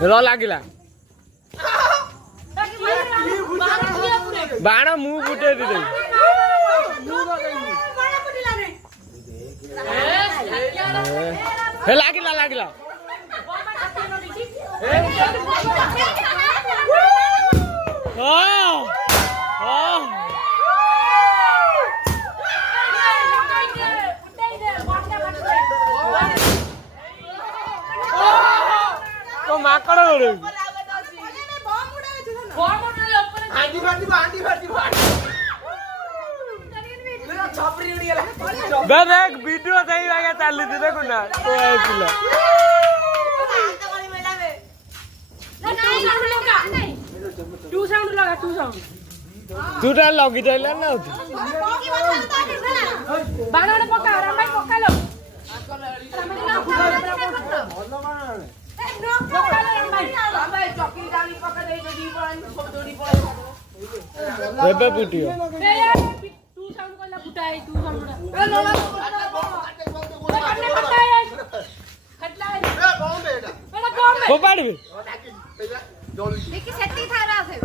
ର ଲାଗିଲା ବାଣ ମୁଁ ଗୁଟେ ଦିଦି ହେ ଲାଗିଲା ଲାଗିଲା ମାଙ୍କଡ देख वीडियो सही लगा चालू थी देखो ना तो पिला टू साउंड लगा तू टा लगी जाइला ना बाणा पका राम भाई पका लो बेबे पुटियो टू साउंड कोला फुटाए टू साउंड ए लोला फटाए खटलाए ए कौन बेटा बेटा कौन वो पाड़ भी देखी सेटिंग था रहा है